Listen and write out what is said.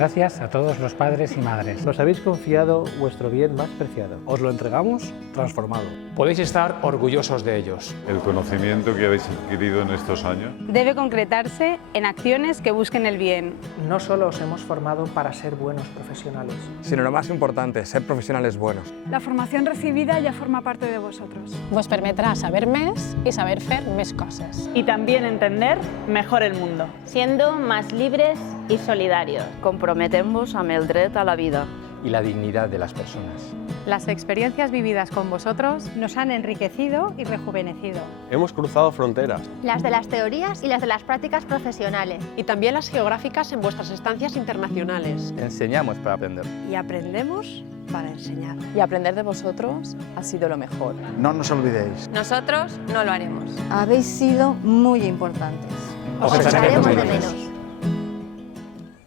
Gracias a todos los padres y madres. Nos habéis confiado vuestro bien más preciado. Os lo entregamos transformado. Podéis estar orgullosos de ellos. El conocimiento que habéis adquirido en estos años debe concretarse en acciones que busquen el bien. No solo os hemos formado para ser buenos profesionales, sino lo más importante, ser profesionales buenos. La formación recibida ja forma parte de vosotros. Vos permetrà saber més i saber fer més coses. Y también entender mejor el mundo. Siendo más libres y solidarios. Comprometemos amb el dret a la vida y la dignidad de las personas. Las experiencias vividas con vosotros nos han enriquecido y rejuvenecido. Hemos cruzado fronteras. Las de las teorías y las de las prácticas profesionales. Y también las geográficas en vuestras estancias internacionales. Enseñamos para aprender. Y aprendemos para enseñar. Y aprender de vosotros ha sido lo mejor. No nos olvidéis. Nosotros no lo haremos. Habéis sido muy importantes. Os echaremos de menos.